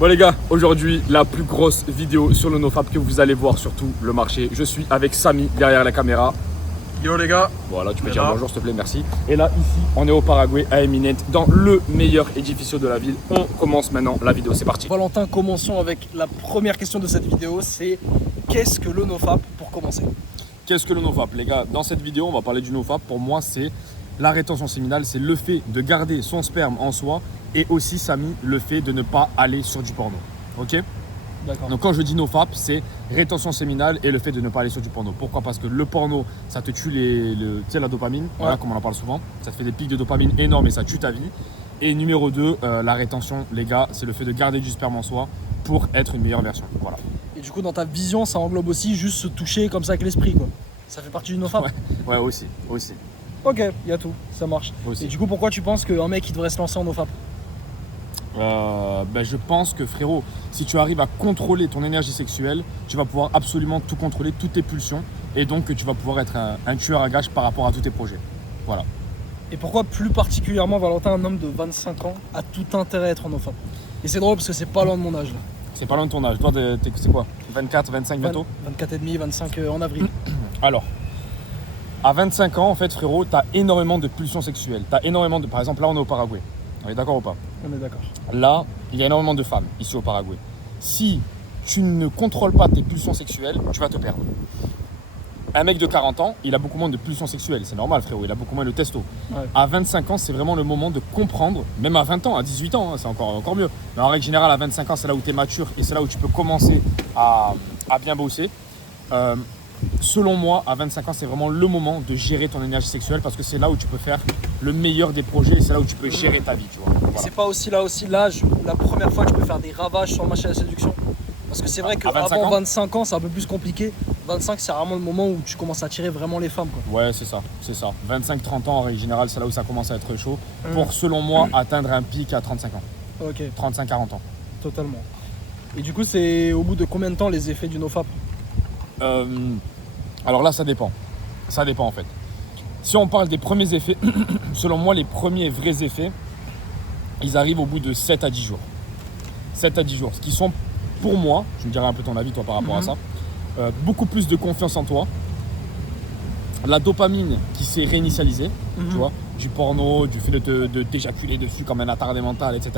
Bon les gars, aujourd'hui la plus grosse vidéo sur le NoFap que vous allez voir sur tout le marché. Je suis avec Samy derrière la caméra. Yo les gars. Voilà, tu peux dire bonjour s'il te plaît, merci. Et là ici, on est au Paraguay à Eminent, dans le meilleur édificio de la ville. On commence maintenant la vidéo, c'est parti. Valentin, commençons avec la première question de cette vidéo, c'est qu'est-ce que le NoFap pour commencer? Qu'est-ce que le NoFap? Les gars, dans cette vidéo, on va parler du NoFap. Pour moi, c'est la rétention séminale, c'est le fait de garder son sperme en soi et aussi, Samy, le fait de ne pas aller sur du porno. Ok? D'accord. Donc quand je dis NoFap, c'est rétention séminale et le fait de ne pas aller sur du porno. Pourquoi? Parce que le porno, ça te tue tu sais, la dopamine, voilà, comme on en parle souvent. Ça te fait des pics de dopamine énormes et ça tue ta vie. Et numéro 2, la rétention, les gars, c'est le fait de garder du sperme en soi pour être une meilleure version. Voilà. Et du coup, dans ta vision, ça englobe aussi juste se toucher comme ça avec l'esprit, quoi. Ça fait partie du NoFap? Ouais, aussi. Ok, il y a tout, ça marche. Aussi. Et du coup, pourquoi tu penses qu'un mec il devrait se lancer en NoFap? Je pense que frérot, si tu arrives à contrôler ton énergie sexuelle, tu vas pouvoir absolument tout contrôler, toutes tes pulsions, et donc tu vas pouvoir être un tueur à gages par rapport à tous tes projets. Voilà. Et pourquoi plus particulièrement, Valentin, un homme de 25 ans a tout intérêt à être en NoFap? Et c'est drôle parce que c'est pas loin de mon âge là. C'est pas loin de ton âge. Toi, c'est quoi? 24, 25 bientôt? 24 et demi, 25 en avril. Alors, à 25 ans, en fait, frérot, tu as énormément de pulsions sexuelles. T'as énormément de... Par exemple, là, on est au Paraguay. On est d'accord ou pas? On est d'accord. Là, il y a énormément de femmes ici au Paraguay. Si tu ne contrôles pas tes pulsions sexuelles, tu vas te perdre. Un mec de 40 ans, il a beaucoup moins de pulsions sexuelles. C'est normal, frérot. Il a beaucoup moins de testo. Ouais. À 25 ans, c'est vraiment le moment de comprendre, même à 20 ans, à 18 ans, hein, c'est encore mieux. Mais en règle générale, à 25 ans, c'est là où tu es mature et c'est là où tu peux commencer à bien bosser. Selon moi, à 25 ans, c'est vraiment le moment de gérer ton énergie sexuelle parce que c'est là où tu peux faire le meilleur des projets et c'est là où tu peux gérer ta vie, tu vois. Voilà. C'est pas aussi l'âge, la première fois que tu peux faire des ravages sur le marché de la séduction? Parce que c'est vrai qu'avant 25 ans, c'est un peu plus compliqué. 25, c'est vraiment le moment où tu commences à attirer vraiment les femmes, quoi. Ouais, c'est ça. 25-30 ans, en règle générale, c'est là où ça commence à être chaud. Pour, selon moi, atteindre un pic à 35 ans. Ok, 35-40 ans. totalement. Et du coup, c'est au bout de combien de temps les effets du NoFap? Alors là, ça dépend. Ça dépend en fait. Si on parle des premiers effets, selon moi, les premiers vrais effets, ils arrivent au bout de 7 à 10 jours. 7 à 10 jours. Ce qui sont, pour moi, je me dirais un peu ton avis toi par rapport à ça, beaucoup plus de confiance en toi. La dopamine qui s'est réinitialisée, tu vois, du porno, du fait de t'éjaculer dessus comme un attardé mental, etc.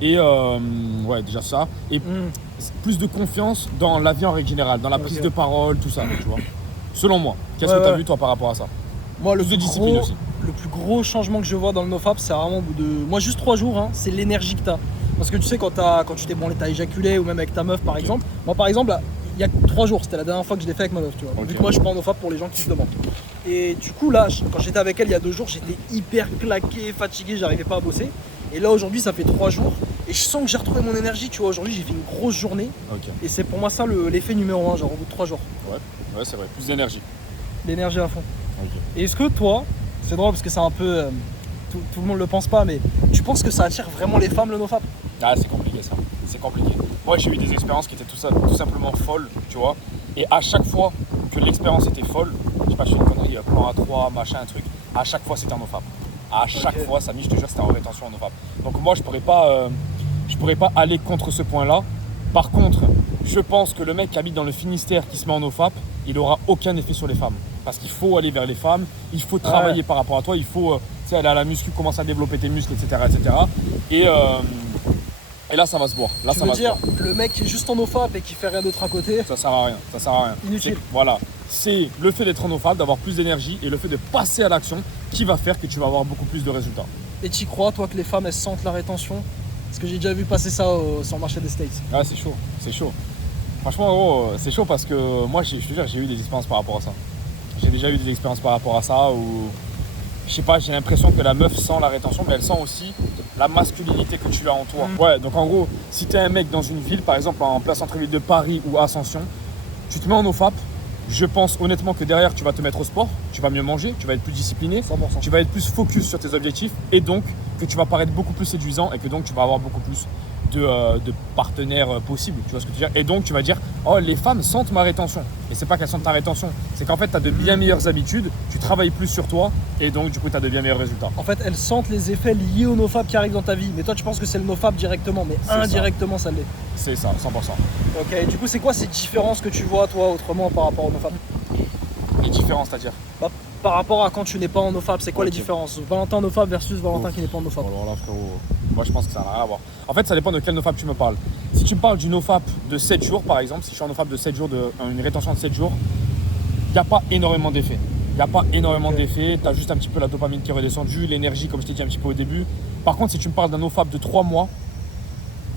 Et ouais, déjà ça. Et plus de confiance dans la vie en règle générale, dans la prise de parole, tout ça, tu vois. Selon moi, qu'est-ce que tu as vu toi par rapport à ça? Moi, Plus de discipline aussi. Le plus gros changement que je vois dans le NoFap, c'est vraiment au bout de... Moi, juste 3 jours, hein, c'est l'énergie que tu as. Parce que tu sais, quand tu t'es branlé, t'as éjaculé, ou même avec ta meuf, par exemple. Moi, par exemple, là, il y a 3 jours, c'était la dernière fois que je l'ai fait avec ma meuf, tu vois. Vu que moi, je suis pas en NoFap pour les gens qui se demandent. Et du coup, là, quand j'étais avec elle il y a 2 jours, j'étais hyper claqué, fatigué, j'arrivais pas à bosser. Et là, aujourd'hui, ça fait 3 jours. Et je sens que j'ai retrouvé mon énergie, tu vois. Aujourd'hui, j'ai fait une grosse journée. Et c'est pour moi ça l'effet numéro 1, genre au bout de 3 jours. Ouais, c'est vrai, plus d'énergie. L'énergie à fond. Et est-ce que toi, c'est drôle parce que c'est un peu... tout le monde le pense pas, mais tu penses que ça attire vraiment les femmes le NoFap? Ah, c'est compliqué ça. C'est compliqué. Moi, j'ai eu des expériences qui étaient tout simplement folles, tu vois. Et à chaque fois que l'expérience était folle, je sais pas, je fais une connerie, plan A3, machin, un truc, à chaque fois c'était un NoFap. À chaque fois, Samy, je te jure, c'était en rétention en NoFap. Donc moi, je pourrais pas aller contre ce point-là. Par contre, je pense que le mec qui habite dans le Finistère qui se met en NoFap, il n'aura aucun effet sur les femmes. Parce qu'il faut aller vers les femmes, il faut travailler par rapport à toi, il faut aller à la muscu, commencer à développer tes muscles, etc. Et là, ça va se voir. Là, tu veux dire, le mec qui est juste en NoFap et qui fait rien d'autre à côté, ça sert à rien. Inutile. Voilà. C'est le fait d'être en NoFap, d'avoir plus d'énergie et le fait de passer à l'action qui va faire que tu vas avoir beaucoup plus de résultats. Et tu crois, toi, que les femmes, elles sentent la rétention? Parce que j'ai déjà vu passer ça sur le marché des States. Ah, c'est chaud. Franchement, gros, c'est chaud parce que moi, je te jure, j'ai eu des expériences par rapport à ça. J'ai déjà eu des expériences par rapport à ça où, je sais pas, j'ai l'impression que la meuf sent la rétention, mais elle sent aussi la masculinité que tu as en toi. Ouais, donc en gros, si tu es un mec dans une ville, par exemple en plein centre-ville de Paris ou Ascension, tu te mets en NoFap, je pense honnêtement que derrière, tu vas te mettre au sport, tu vas mieux manger, tu vas être plus discipliné, 100%. tu vas être plus focus sur tes objectifs et donc que tu vas paraître beaucoup plus séduisant et que donc tu vas avoir beaucoup plus de partenaires possibles, tu vois ce que je veux dire. Et donc tu vas dire, oh les femmes sentent ma rétention. Mais c'est pas qu'elles sentent ta rétention, c'est qu'en fait tu as de bien meilleures habitudes, tu travailles plus sur toi et donc du coup tu as de bien meilleurs résultats. En fait, elles sentent les effets liés au nofap qui arrivent dans ta vie. Mais toi tu penses que c'est le nofap directement, mais indirectement ça l'est. C'est ça, 100%. Ok, et du coup c'est quoi ces différences que tu vois toi autrement par rapport au nofap? Les différences, c'est-à-dire Par rapport à quand tu n'es pas en nofap, c'est quoi les différences? Valentin nofap versus Valentin qui n'est pas en nofap. Alors là frérot, moi je pense que ça n'a rien à voir. En fait ça dépend de quel nofap tu me parles. Si tu me parles du nofap de 7 jours par exemple, si je suis en nofap de 7 jours, une rétention de 7 jours, il n'y a pas énormément d'effets. Il n'y a pas énormément d'effets, tu as juste un petit peu la dopamine qui est redescendue, l'énergie comme je t'ai dit un petit peu au début. Par contre si tu me parles d'un nofap de 3 mois,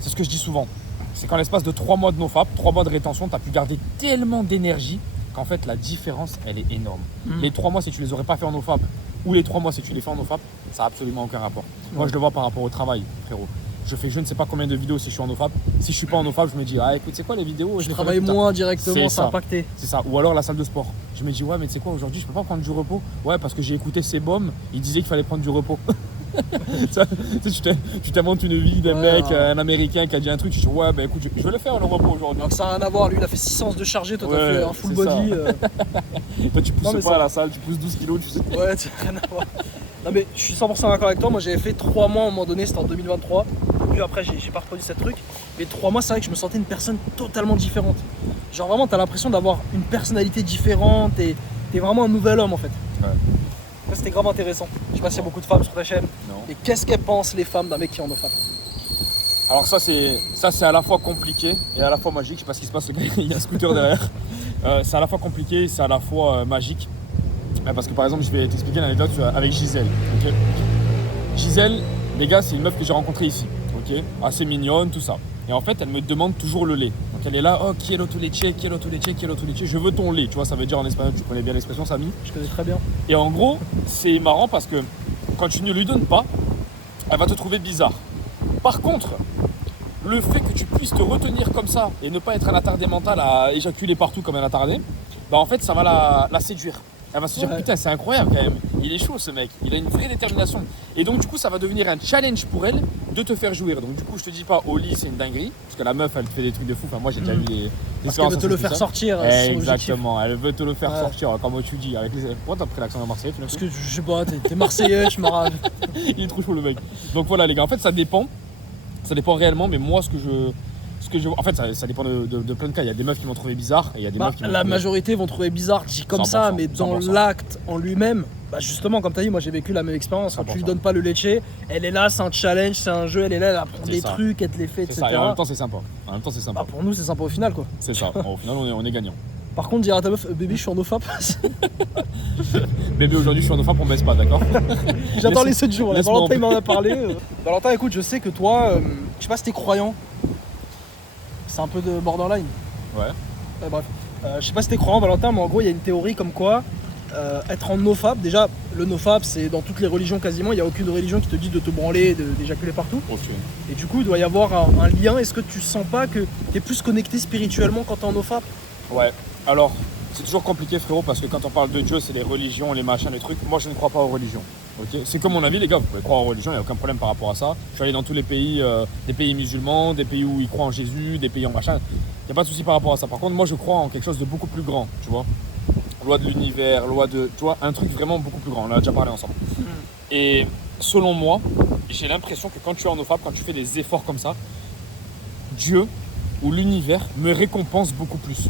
c'est ce que je dis souvent. C'est qu'en l'espace de 3 mois de nofap, 3 mois de rétention, tu as pu garder tellement d'énergie qu'en fait la différence elle est énorme. Les 3 mois si tu les aurais pas fait en nofap ou les 3 mois si tu les fais en nofap, ça n'a absolument aucun rapport. Moi je le vois par rapport au travail frérot. Je fais je ne sais pas combien de vidéos si je suis en nofap. Si je suis pas en nofap, je me dis ah écoute c'est quoi les vidéos, je travaille moins directement, ça a impacté. C'est ça. Ou alors la salle de sport. Je me dis ouais mais tu sais quoi aujourd'hui je peux pas prendre du repos. Ouais parce que j'ai écouté Sebom, il disait qu'il fallait prendre du repos. Tu t'inventes une vie d'un mec, un américain qui a dit un truc, tu dis ouais bah écoute je vais le faire le repos aujourd'hui. Donc ça n'a rien à voir, lui il a fait 6 séances de chargé, toi t'as fait un full body. Toi tu pousses pas à la salle, tu pousses 12 kilos tu sais. Ouais c'est rien à voir. Non mais je suis 100% d'accord avec toi, moi j'avais fait 3 mois à un moment donné, c'était en 2023. Puis après j'ai pas reproduit cette truc. Mais 3 mois c'est vrai que je me sentais une personne totalement différente. Genre vraiment t'as l'impression d'avoir une personnalité différente et t'es vraiment un nouvel homme en fait. Ouais. Ça c'était grave intéressant. Je sais pas s'il y a beaucoup de femmes sur ta chaîne. Non. Et qu'est-ce qu'elles pensent les femmes d'un mec qui est en nofap? Alors ça c'est à la fois compliqué et à la fois magique. Je sais pas ce qui se passe, le gars, il y a un scooter derrière. C'est à la fois compliqué et c'est à la fois magique. Parce que par exemple je vais t'expliquer l'anecdote avec Gisèle. Okay. Gisèle, les gars, c'est une meuf que j'ai rencontrée ici. Okay, assez mignonne, tout ça. Et en fait elle me demande toujours le lait. Donc elle est là, oh quiero tu leche, quiero tu leche, quiero tu leche. Je veux ton lait, tu vois, ça veut dire en espagnol, tu connais bien l'expression Samy? Je connais très bien. Et en gros, c'est marrant parce que quand tu ne lui donnes pas, elle va te trouver bizarre. Par contre, le fait que tu puisses te retenir comme ça et ne pas être un attardé mental à éjaculer partout comme un attardé, bah en fait ça va la séduire. Elle va se dire putain c'est incroyable quand même, il est chaud ce mec, il a une vraie détermination. Et donc du coup ça va devenir un challenge pour elle de te faire jouir. Donc du coup je te dis pas au lit c'est une dinguerie, parce que la meuf elle te fait des trucs de fou, enfin moi j'ai déjà vu des parce qu'elle veut te le faire sortir. Exactement, elle veut te le faire sortir, comme tu dis. Pourquoi t'as pris l'accent de Marseillais? Parce que je sais pas, t'es Marseillais, je me rappelle. Il est trop chaud le mec. Donc voilà les gars, en fait ça dépend réellement, mais moi en fait ça dépend de plein de cas. Il y a des meufs qui vont trouver bizarre et il y a des meufs qui la majorité vont trouver bizarre dit comme 100%, ça, mais dans 100%. L'acte en lui-même, bah justement comme tu as dit, moi j'ai vécu la même expérience. Quand 100%. Tu lui donnes pas le leche, elle est là, c'est un challenge, c'est un jeu, elle est là, elle apprend des trucs, elle te les fait, etc. Ça. Et en même temps c'est sympa. Bah, pour nous c'est sympa au final quoi. C'est ça, au final on est gagnant. Par contre dire à ta meuf, bébé je suis en nofap. Bébé aujourd'hui je suis en nofap, on baisse pas, d'accord? J'attends les 7 jours, Valentin il m'en a parlé. Valentin écoute, je sais que toi, je sais pas si t'es croyant. C'est un peu de borderline. Ouais. Bref. Je sais pas si t'es croyant Valentin, mais en gros il y a une théorie comme quoi être en nofap, déjà le nofap c'est dans toutes les religions quasiment, il n'y a aucune religion qui te dit de te branler, d'éjaculer partout. Okay. Et du coup il doit y avoir un lien. Est-ce que tu sens pas que t'es plus connecté spirituellement quand t'es en nofap? Ouais, alors c'est toujours compliqué frérot parce que quand on parle de Dieu c'est les religions, les machins, les trucs. Moi je ne crois pas aux religions. Okay, c'est comme mon avis les gars, vous pouvez croire aux religions, il n'y a aucun problème par rapport à ça. Je suis allé dans tous les pays, des pays musulmans, des pays où ils croient en Jésus, des pays en machin. Il n'y a pas de souci par rapport à ça. Par contre moi je crois en quelque chose de beaucoup plus grand, tu vois. Loi de l'univers, tu vois, un truc vraiment beaucoup plus grand, on en a déjà parlé ensemble. Et selon moi, j'ai l'impression que quand tu es en nofap, quand tu fais des efforts comme ça, Dieu ou l'univers me récompense beaucoup plus.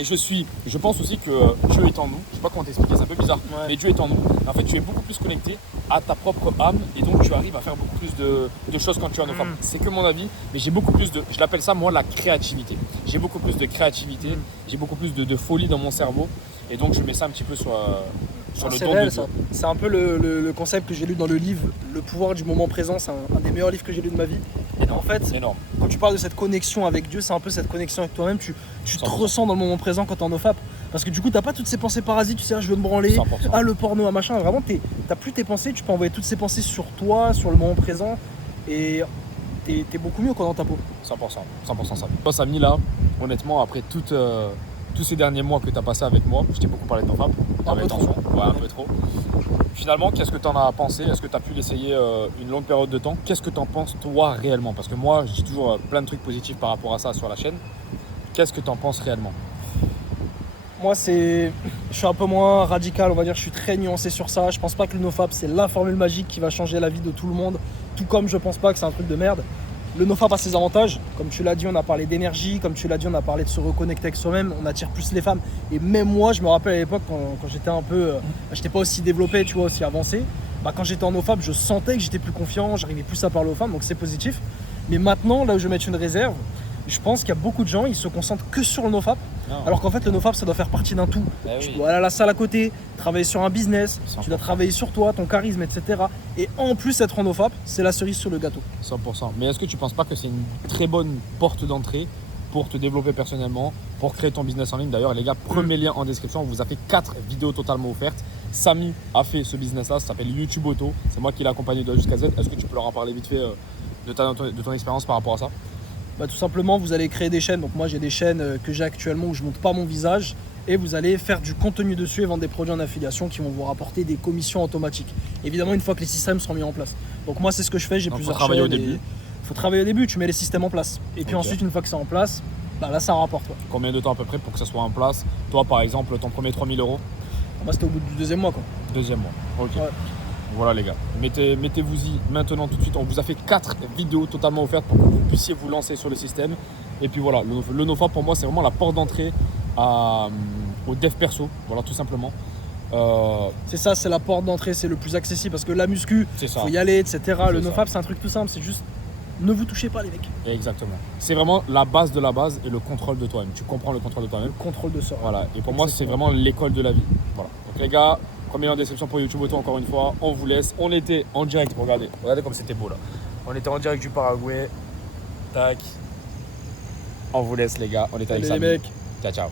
Et je pense aussi que Dieu est en nous, je sais pas comment t'expliquer, c'est un peu bizarre, mais Dieu est en nous. En fait, tu es beaucoup plus connecté à ta propre âme et donc tu arrives à faire beaucoup plus de choses quand tu es en nofap. C'est que mon avis, mais j'ai beaucoup plus je l'appelle ça moi la créativité. J'ai beaucoup plus de créativité, j'ai beaucoup plus de folie dans mon cerveau et donc je mets ça un petit peu sur le don de Dieu. C'est un peu le concept que j'ai lu dans le livre Le pouvoir du moment présent, c'est un des meilleurs livres que j'ai lu de ma vie. Et en fait, quand tu parles de cette connexion avec Dieu, c'est un peu cette connexion avec toi-même, tu te ressens dans le moment présent quand t'es en nofap. Parce que du coup, t'as pas toutes ces pensées parasites, tu sais, je veux me branler, 100%. ah le porno, un machin. Vraiment, t'as plus tes pensées, tu peux envoyer toutes ces pensées sur toi, sur le moment présent. Et t'es beaucoup mieux quoi dans ta peau. 100%, ça. Toi, Samy, là, honnêtement, après tous ces derniers mois que tu as passé avec moi, je t'ai beaucoup parlé de NoFap. Un peu trop. Ouais, un peu trop. Finalement, qu'est-ce que tu en as pensé? Est-ce que tu as pu l'essayer une longue période de temps? Qu'est-ce que tu en penses toi réellement? Parce que moi, je dis toujours plein de trucs positifs par rapport à ça sur la chaîne. Qu'est-ce que tu en penses réellement? Moi, je suis un peu moins radical, on va dire, je suis très nuancé sur ça. Je pense pas que le NoFap, c'est la formule magique qui va changer la vie de tout le monde, tout comme je pense pas que c'est un truc de merde. Le NoFap a ses avantages, comme tu l'as dit, on a parlé d'énergie, comme tu l'as dit, on a parlé de se reconnecter avec soi-même, on attire plus les femmes. Et même moi, je me rappelle à l'époque, quand j'étais un peu, j'étais pas aussi développé, tu vois, aussi avancé, quand j'étais en NoFap, je sentais que j'étais plus confiant, j'arrivais plus à parler aux femmes, donc c'est positif. Mais maintenant, là où je vais mettre une réserve, je pense qu'il y a beaucoup de gens, ils se concentrent que sur le NoFap, alors qu'en fait le NoFap ça doit faire partie d'un tout. Tu dois aller à la salle à côté, travailler sur un business, 100%. Tu dois travailler sur toi, ton charisme, etc. Et en plus être en NoFap, c'est la cerise sur le gâteau. 100%. Mais est-ce que tu ne penses pas que c'est une très bonne porte d'entrée pour te développer personnellement, pour créer ton business en ligne? D'ailleurs les gars, premier lien en description, on vous a fait 4 vidéos totalement offertes. Samy a fait ce business là, ça s'appelle YouTube Auto, c'est moi qui l'ai accompagné de A jusqu'à Z. Est-ce que tu peux leur en parler vite fait de ton expérience par rapport à ça? Tout simplement, vous allez créer des chaînes. Donc moi, j'ai des chaînes que j'ai actuellement où je monte pas mon visage et vous allez faire du contenu dessus et vendre des produits en affiliation qui vont vous rapporter des commissions automatiques. Évidemment, une fois que les systèmes seront mis en place. Donc moi, c'est ce que je fais. J'ai plusieurs chaînes. Il faut travailler au début. Tu mets les systèmes en place. Et puis ensuite, une fois que c'est en place, là, ça rapporte. Ouais. Combien de temps à peu près pour que ça soit en place? Toi, par exemple, ton premier 3 000 €? Moi, c'était au bout du deuxième mois, quoi. Deuxième mois. Ok. Ouais. Voilà les gars, mettez-vous-y maintenant tout de suite. On vous a fait 4 vidéos totalement offertes pour que vous puissiez vous lancer sur le système. Et puis voilà, le NoFap pour moi c'est vraiment la porte d'entrée au dev perso, voilà tout simplement. C'est ça, c'est la porte d'entrée, c'est le plus accessible parce que la muscu, faut y aller, etc. Le NoFap c'est un truc tout simple, c'est juste ne vous touchez pas les mecs. Exactement. C'est vraiment la base de la base et le contrôle de toi-même. Tu comprends le contrôle de toi-même. Le contrôle de soi. Voilà. Et pour moi c'est vraiment l'école de la vie. Voilà. Donc les gars, premier en déception pour YouTube Auto encore une fois, on vous laisse. On était en direct, regardez comme c'était beau là. On était en direct du Paraguay. Tac. On vous laisse les gars, on était avec Samy. Les mecs. Ciao ciao.